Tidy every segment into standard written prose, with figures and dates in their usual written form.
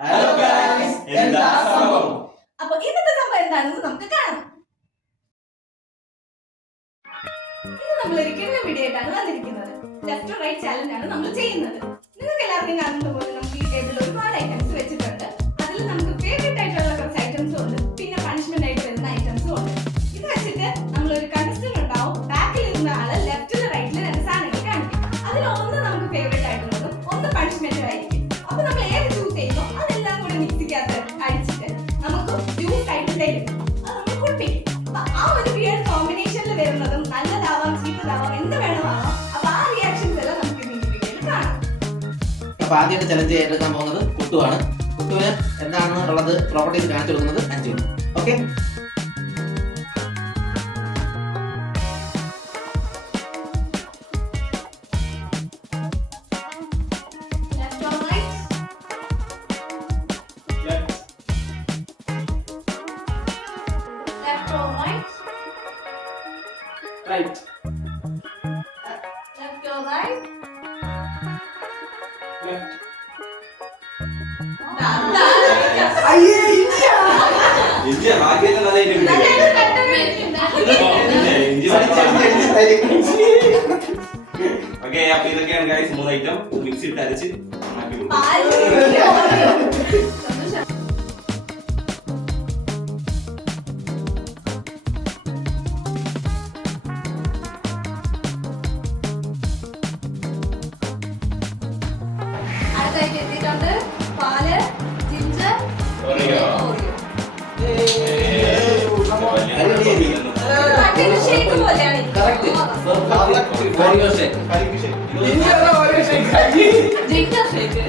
Hello guys, എന്താ സംഭവം? അപ്പൊ ഇന്നത്തെ സംഭവം എന്താണെന്ന് നമുക്ക് കാണാം. ഇന്ന് നമ്മൾ ഒരു കിഴങ്ങ് വീഡിയോ ആയിട്ടാണ് വന്നിരിക്കുന്നത്. ലെഫ്റ്റ് റൈറ്റ് ചാലഞ്ച് ആണ് നമ്മൾ ചെയ്യുന്നത്. നിങ്ങൾക്ക് എല്ലാവർക്കും കാണുന്നത് പോലെ നമുക്ക് ഈ ടേബിളിൽ ഒരുപാട് ഐറ്റംസ് വെച്ചിട്ടുണ്ട്. അതിൽ നമുക്ക് ഫേവറേറ്റ് ആയിട്ടുള്ള കുറച്ച് ഐറ്റംസും ഉണ്ട്, പിന്നെ പണിഷ്മെന്റ് ആയിട്ട് വരുന്ന ഐറ്റംസും ഉണ്ട്. ഇത് വെച്ചിട്ട് നമ്മൾ ഒരു കണ്ടസ്റ്റന്റ് ഉണ്ടാവും. ബാക്കിൽ ഇരുന്ന ആള് ലെഫ്റ്റിലും റൈറ്റിലും രണ്ട് സാധനങ്ങൾ കാണിക്കും. അതിൽ ഒന്ന് നമുക്ക് ഫേവറേറ്റ് ആയിട്ടുള്ളതും ഒന്ന് പണിഷ്മെന്റും ആയിരിക്കും. അപ്പൊ നമ്മൾ ഏത് ചൂസ് ചെയ്യുന്നോ അതെല്ലാം കൂടി മിക്സിക്കകത്ത് അടിച്ചിട്ട് നമുക്ക് ജ്യൂസ് ആയിട്ട് തരും. അത് നമ്മൾ കുടിപ്പിക്കും. അപ്പൊ ആ ഒരു വിയർഡ് കോമ്പിനേഷനിൽ വരുന്നതും നല്ലതാവാം ചീത്തതാവാം എന്ത് വേണമാവാം. അപ്പൊ ആ റിയാക്ഷൻസ് എല്ലാം നമുക്ക് ഈ വീഡിയോയിൽ കാണാം. അപ്പൊ ആദ്യമായിട്ട് ചലഞ്ച് എടുക്കാൻ പോകുന്നത് കുട്ടുവാണ്. കുട്ടുവിന് എന്താണെന്നുള്ളത് പ്രോപ്പർട്ടീസ് കാണിച്ചു കൊടുക്കുന്നത് അഞ്ചു. Okay, Left or right? Left or right? Right. Left or right? Left. അയ്യേ ഇഞ്ചി ആദ്യം നല്ല ഇഞ്ചി ഓക്കെ. അപ്പൊ ഇതൊക്കെയാണ് ഗൈസ് മൂന്ന് ഐറ്റം മിക്സി ഇട്ട് അരച്ച് അടുത്തായിട്ട് എത്തിയിട്ടുണ്ട് പാല്, ജിഞ്ചർ, ഓറിയോ. മറ്റൊരു ഷേക്ക് പോലെയാണ് കറക്റ്റ്. Ginger shake.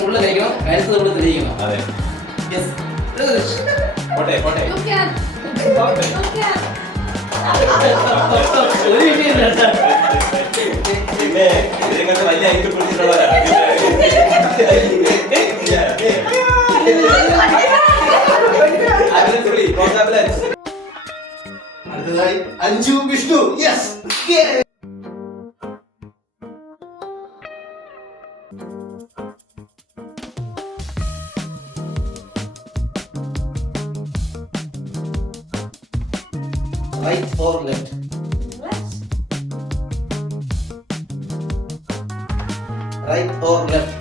ഫുള്ള് കഴിക്കണം, കഴിച്ചത് ഇവിടെ തെളിയിക്കണം. അതെ. യെസ്. പോട്ടെ പോട്ടെ. You can. You can. ഒരു മിനിറ്റ്. പിന്നെ ഇതിനകത്ത് വലിയ ഐറ്റം പിടിച്ചിട്ടുള്ളവരാ. അടുത്തതായി Anju Vishnu. Yes. Right or left? Left. Right or left?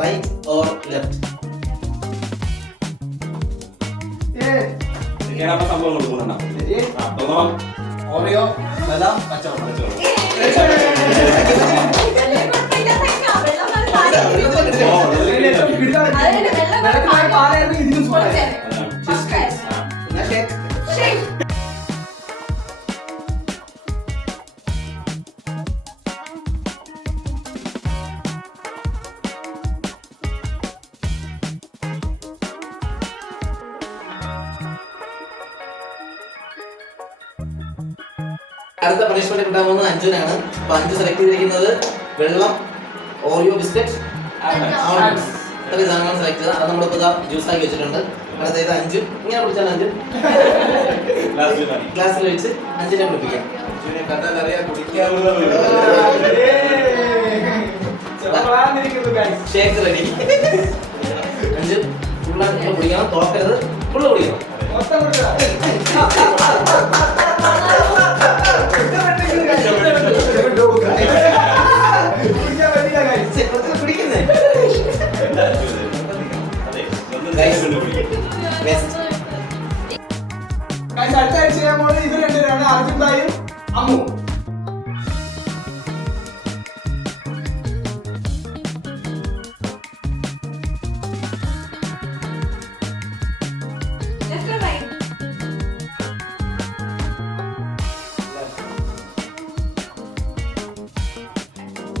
Right or left? ഇതൊക്കെയാണ് അപ്പൊ സംഭവങ്ങൾ മൂന്നെണ്ണം. ആ, തോന്നാം. ഓറിയോ, ബദാം, പച്ചവെള്ളം. ഇതല്ലേ കുഴപ്പമില്ലാത്ത വെള്ളം നല്ല പാല്. ഓ, അതിന്റെ വെള്ളം പാലായിരുന്നു ഇതിനും കുറച്ചേ. അതാണ്. First class. എന്നാ shake. Shake. അടുത്ത പണിഷ്മെന്റ് കിട്ടാൻ പോകുന്നത് അഞ്ജുനാണ്. അപ്പൊ അഞ്ജു സെലക്ട് ചെയ്തിരിക്കുന്നത് വെള്ളം, ഓറിയോ ബിസ്ക്കറ്റ്, ആൽമണ്ട്സ്. ഇത്രയും സാധനങ്ങൾ സെലക്ട് ചെയ്താൽ അത് നമ്മളിപ്പോ ജ്യൂസ് ആക്കി വെച്ചിട്ടുണ്ട്. അടുത്തത് അഞ്ചു ഇങ്ങനെ കുടിച്ചാൽ അഞ്ചു ലാസ്റ്റ് മതി. ഗ്ലാസ്സിൽ വെച്ച് അഞ്ചിനെ കുടിപ്പിക്കാം. ഇതിനെ കണ്ടാൽ അറിയാം കുടിക്കാവുന്ന ഷേക്ക് റെഡി. അഞ്ചു ഫുള്ള് കുടിക്കണം, തോക്കരുത്, ഫുള്ള് കുടിക്കണം. കുടിക്കുന്നേ അടുത്ത ആഴ്ച ചെയ്യാൻ പോകുന്നത് ഇവർ രണ്ടുപേരാണ്, Arjun ഭായും Ammu. Left or right?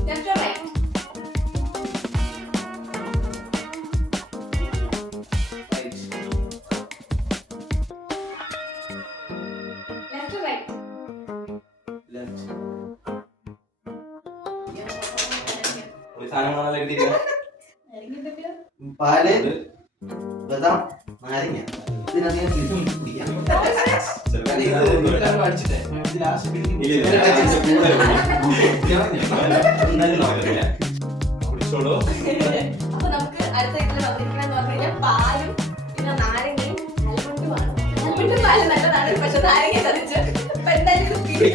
Left or right? Left or right? സാധനങ്ങളെല്ലാം എഴുതിയിരിക്കുക. ഇറങ്ങിയിട്ടല്ലോ. പാല്, ബദാം, നാരങ്ങ. ഇതിനധികം ഇതും കുടിക്കാം. ഇല്ല, ഇല്ല, ഇതിന്റെ കൂടെ എന്നാലും നോക്കത്തില്ല. അപ്പൊ നമുക്ക് അടുത്ത ഇതിൽ വന്നിരിക്കണെന്ന് പറഞ്ഞു കഴിഞ്ഞാൽ പാലും പിന്നെ നാരങ്ങയും ഹൽമണ്ടുമാണ്. ഹൽമണ്ടും പാലും നല്ലതാണ്, പക്ഷെ നാരങ്ങ ചതച്ച് ഇപ്പൊ എന്തായാലും ഇത്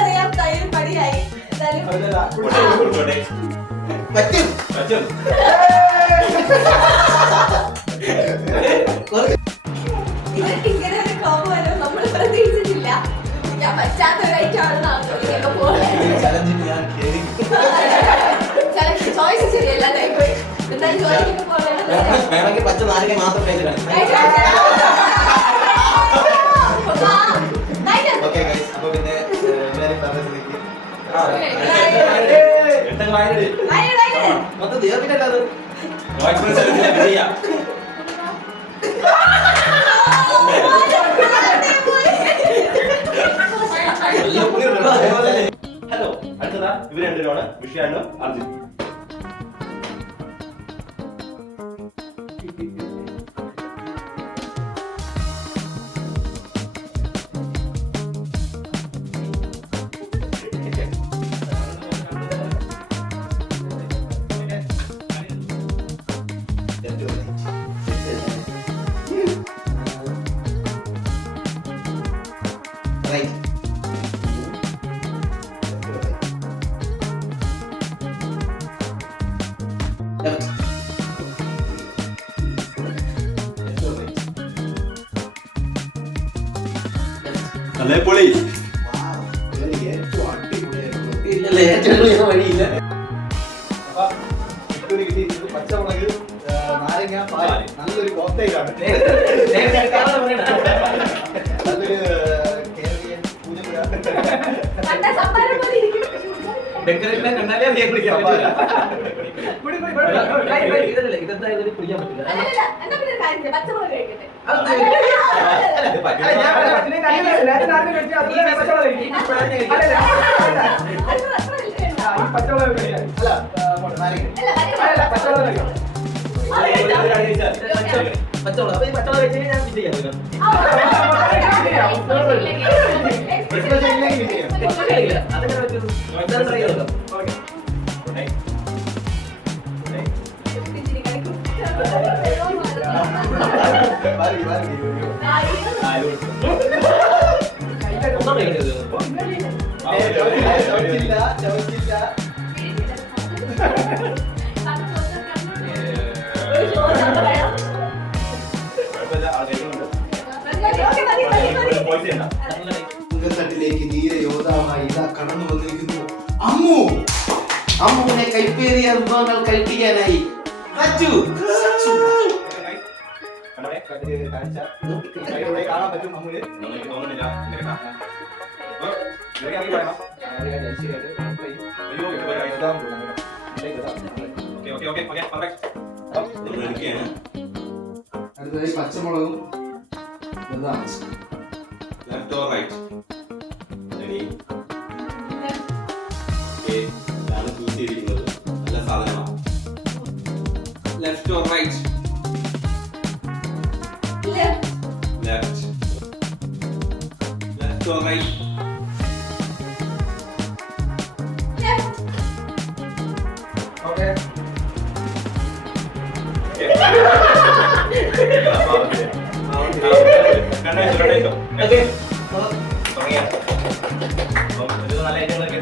അറിയാം. തൈര് പടിയായി എന്തായാലും പറ്റും. ഇങ്ങനെ ഒരു കോപം വരും നമ്മൾ പ്രതീക്ഷിച്ചില്ല. ഞാൻ പറ്റാത്ത ഒരു ഐറ്റം ആണെന്നാണ് ചലഞ്ചിന് ഞാൻ കേറി. ചോയ്സ് ശരിയല്ല. എന്തായാലും ചോദിക്കുന്ന പോലെ വേണമെങ്കിൽ പച്ച നാരങ്ങ മാത്രം കഴിക്കണം. ഓക്കെ ഗൈസ്, അപ്പൊ പിന്നെ എല്ലാവരും പറഞ്ഞ സ്ഥിതിക്ക് മൊത്തം തീർപ്പില്ലല്ലോ അത്. ഹലോ, അടുത്തതാ ഇവർ രണ്ടുപേരാണ് വിഷയാനും അർജുൻ. Right. Left. അല്ലേ പൊളി. ഇല്ലല്ലേ, ഏറ്റവും വഴിയില്ല. പച്ചമുളക്, നാരങ്ങ, പാല്, നല്ലൊരു കോക്ടെയിലാണ്. നല്ലൊരു കേരളീയൻ പൂജപ്പുര. ഇതെന്തായാലും കുടിക്കാൻ പറ്റില്ല. പച്ചമുളക് കഴിക്കട്ടെ. പച്ചവളം അപ്പൊ ഈ പച്ചവളം വെച്ച് ഞാൻ ചെയ്യാം. അതെങ്ങനെ പറ്റും? ട്രൈ ചെയ്തോ. തട്ടിലേക്ക് ധീര യോദ്ധാവായി ഇതാ കടന്നു വന്നിരിക്കുന്നു അമ്മു. അമ്മുവിനെ കൈപ്പേറിയ വിഭവങ്ങൾ കഴിപ്പിക്കാനായി സച്ചു. കാണാൻ പറ്റും അമ്മുവിന്. അടുത്തതായി പച്ചമുളകും ഇതാണ്. Left or right? Ready? Okay, ഇതാണ് choose ചെയ്തിരിക്കുന്നത്. നല്ല സാധനമാണ്. Left or right? Left. Left or right? Okay. കണ്ടോ. ഓക്കേ. തുടങ്ങിയ. ഇത് നല്ല ഐറ്റങ്ങളൊക്കെ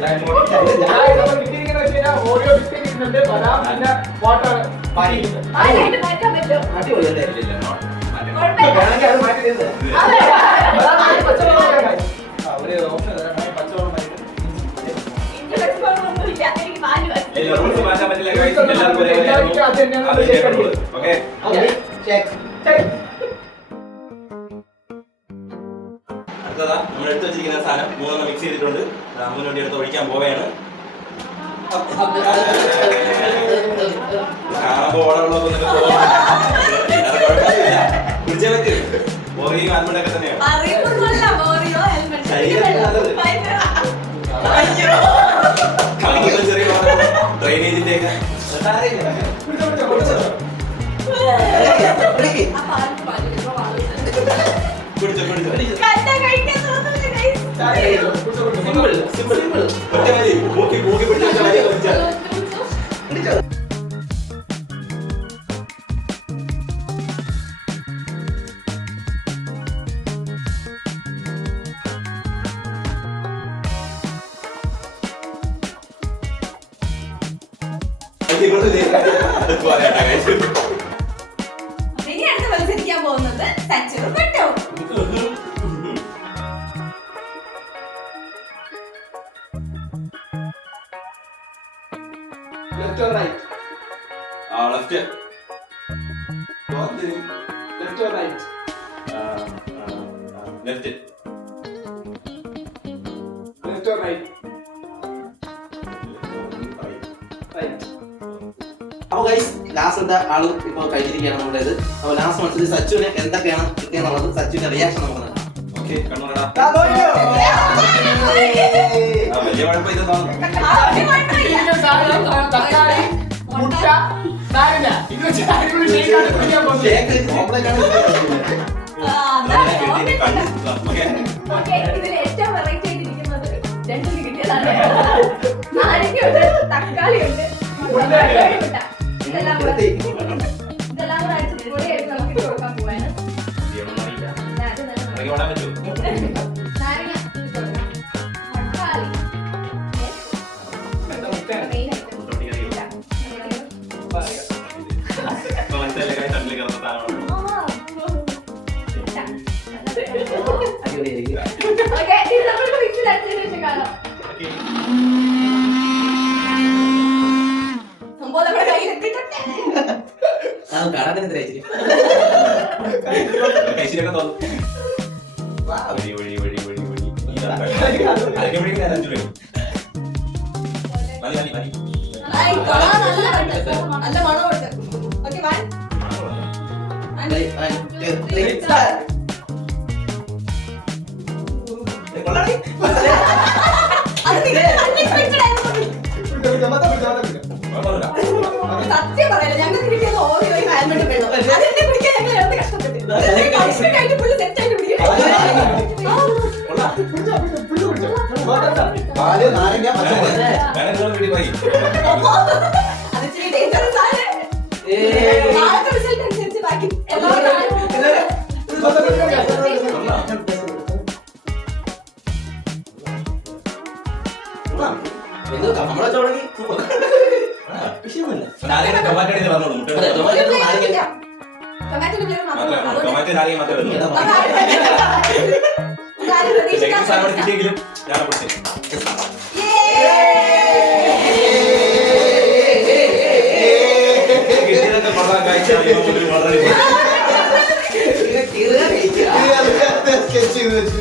ഓരോ ബിസ്ക്കറ്റ് ഇടുന്നുണ്ട്, ബദാം, പിന്നെ വാട്ടർ, പാനി. ആരായിട്ട് മാറ്റാൻ പറ്റുമോ? അടിപൊളിയല്ലേ? കുഴപ്പമില്ല. വേണമെങ്കിൽ അത് മാറ്റി തരുന്നത്. ഒരു ഓപ്ഷൻ പച്ചവെള്ളം ഇഞ്ചി പച്ചമുളകൊന്നുമില്ല, എനിക്ക് പാല് മതി. റൂൾസ് മാറ്റാൻ പറ്റില്ല guys. എല്ലാവർക്കും ഒരേ ഓക്കെ. അടുത്തതാ നമ്മൾ എടുത്തു വെച്ചിരിക്കുന്ന സാധനം മൂന്നെണ്ണം മിക്സ് ചെയ്തിട്ടുണ്ട്. അമ്മൂന് വേണ്ടി എടുത്ത് ഒഴിക്കാൻ പോവുകയാണ്. കാണുമ്പോൾ ഓടമുള്ളതൊക്കെ കുടിച്ചേ പറ്റും. ഓറിയും ആൽമണ്ടൊക്കെ തന്നെയാണ്. അറിയുന്നതല്ല ഓറിയോ ഹെൽമെറ്റ്. ശരീരത്തിന് നല്ലത്. അയ്യോ. കാണുമ്പോൾ ചെറിയ ഡ്രൈനേജിന്റെ ഒക്കെ ആ പാല് പാലിടുമ്പോ വാളുന്നുണ്ട്. കുടിച്ചോ. കണ്ട കഴിക്കാൻ തോന്നുന്നില്ല guys. സിമ്പിൾ. ഒറ്റ മതി. മൂക്കി പിടിച്ച മതി. ഇനി അടുത്ത് മത്സരിക്കാൻ പോകുന്നത് സച്ചിനും പെട്ടോ. Left or right? Left left or right? Left left or right? Right. അപ്പൊ ഗൈസ് ലാസ്റ്റത്തെ ആളും ഇപ്പൊ കഴിഞ്ഞിരിക്കുകയാണ് നമ്മുടേത്. അപ്പൊ ലാസ്റ്റ് മത്സരം സച്ചുവിന് എന്തൊക്കെയാണ് കിട്ടിയെന്നുള്ളത് സച്ചുവിന്റെ റിയാക്ഷൻ നമുക്ക് നോക്കാം. ഓക്കെ കണ്ണൂരടാ ദാ നോക്കിയോ? വലിയ കുഴപ്പം ഇതെന്താണ് തക്കാളി, മുട്ട, നാരങ്ങ. ഇത് വെച്ച് അടിപൊളി shake ആണ് കുടിക്കാൻ പോകുന്നത്. ഓക്കേ, ഇതിൽ ഏറ്റവും വെറൈറ്റി ആയിട്ടിരിക്കുന്നത് രണ്ടും കിട്ടിയതാണ്. നാരങ്ങയുണ്ട്, തക്കാളിയുണ്ട്, മുട്ട. ഇതെല്ലാം കൂടെ അടിച്ച് പൊടിയായിട്ട് നമുക്ക് ഇട്ട് കൊടുക്കാൻ പോവാണ്. നാരങ്ങ ഇട്ട് കൊടുക്കാം. തക്കാളി മെയിൻ ഐറ്റം. അടിപൊളിയായിരിക്കും. ഓക്കേ, ഇത് നമ്മൾക്ക് മിക്സിയിൽ അടിച്ചതിന് ശേഷം കാണാം. സംഭവം നമ്മുടെ കയ്യിൽ എത്തിയിട്ടുണ്ട്. അത് കാണാൻ തന്നെ ഇത്രയായിരിക്കും. കഴിച്ചിട്ടൊക്കെ തോന്നും വഴി വഴി വഴി വഴി വഴി അരക്കെ മണി ഞാൻ 5 രൂപ മതി മതി മതി ആയി, കാണാൻ നല്ല ഉണ്ട്. നല്ല മണമുണ്ട്. Okay, 1 One, two, three, start. കൊള്ളാടി. അത് നിങ്ങൾ unexpected ആയിരുന്നു. സത്യം പറയല്ല, ഞങ്ങൾക്ക് കിട്ടിയത് ഓറിയോയും ആൽമണ്ടും വെള്ളം. അതെന്നെ കുടിക്കാൻ ഞങ്ങൾ എന്ത് കഷ്ടപ്പെട്ടു. കഷ്ടപ്പെട്ട് ആയിട്ട് full set ആയിട്ട് കുടിക്കണം. പാല്, നാരങ്ങ, പച്ചമുളക്. ഞാൻ നിങ്ങളെ വീട്ടിൽ പോയി അത് ഇച്ചിരി dangerous ആണ്. നാളത്തെ result അനുസരിച്ച് ബാക്കി എല്ലാവരും ഇത് നമ്മളെ തുടങ്ങി വിഷയമല്ല. നാരങ്ങ ടൊമാറ്റോ ഇട്ട് പറഞ്ഞോളൂ മുട്ട അതെ, ടൊമാറ്റോ നാരങ്ങ. ടൊമാറ്റോ ഫ്ലേവർ മാത്രമേ മാത്രമേ ടൊമാറ്റോ നാരങ്ങ മാത്രമേ ഉള്ളൂ സാധനം കിട്ടിയെങ്കിലും ഞാൻ പൊട്ടി കിട്ടിയതൊക്കെ കൊള്ളാൻ കഴിച്ചാൽ വളരെ ഇത് കീറുക, കഴിക്കുക. sketch ചെയ്ത് വെച്ചു.